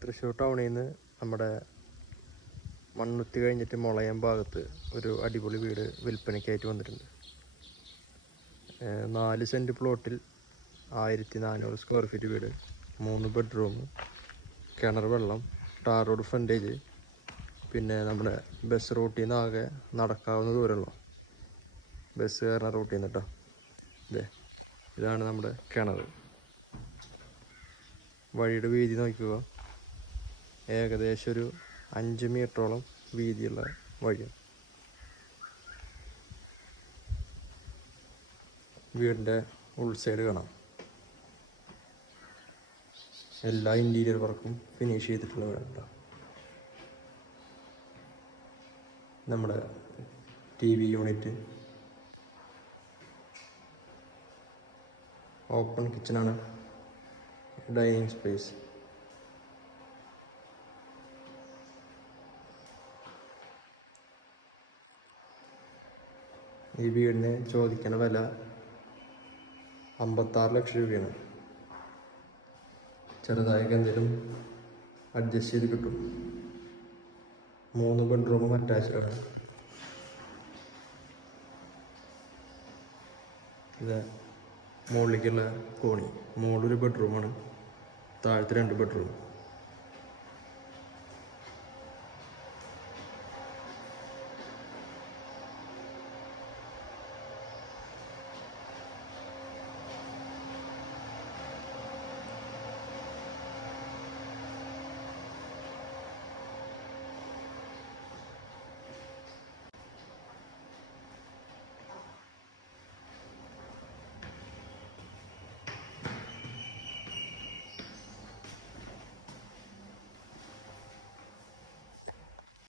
തൃശ്ശൂർ ടൗണിൽ നിന്ന് നമ്മുടെ മണ്ണുത്തി കഴിഞ്ഞിട്ട് മുളയം ഭാഗത്ത് ഒരു അടിപൊളി വീട് വിൽപ്പനയ്ക്കായിട്ട് വന്നിട്ടുണ്ട്. 4 സെൻറ്റ് പ്ലോട്ടിൽ 1400 സ്ക്വയർ ഫീറ്റ് വീട്, 3 ബെഡ്റൂം, കിണർ വെള്ളം, ടാർ റോഡ് ഫ്രണ്ടേജ്, പിന്നെ നമ്മുടെ ബസ് റൂട്ടിൽ നിന്ന് ആകെ നടക്കാവുന്ന ദൂരമുള്ളൂ. ബസ് കയറുന്ന റൂട്ടിൽ നിന്ന് കേട്ടോ. ഇതാണ് നമ്മുടെ കിണർ. വഴിയുടെ വീതി നോക്കുക, ഏകദേശം ഒരു 5 മീറ്ററോളം വീതിയുള്ള വഴിയാണ്. വീടിൻ്റെ ഉൾസൈഡ് കാണാം. എല്ലാ ഇൻറ്റീരിയർ വർക്കും ഫിനിഷ് ചെയ്തിട്ടുള്ള വീടുണ്ട്. നമ്മുടെ TV യൂണിറ്റ്, ഓപ്പൺ കിച്ചണാണ്, ഡൈനിങ് സ്പേസ്. ഈ വീടിന് ചോദിക്കുന്ന വില 56 ലക്ഷം രൂപയാണ്. ചെറുതായൊക്കെ എന്തെങ്കിലും അഡ്ജസ്റ്റ് ചെയ്ത് കിട്ടും. 3 ബെഡ്റൂമും അറ്റാച്ച്ഡാണ്. ഇത് മുകളിലേക്കുള്ള കോണി. മുകളിലൊരു ബെഡ്റൂമാണ്, താഴത്തെ 2 ബെഡ്റൂം.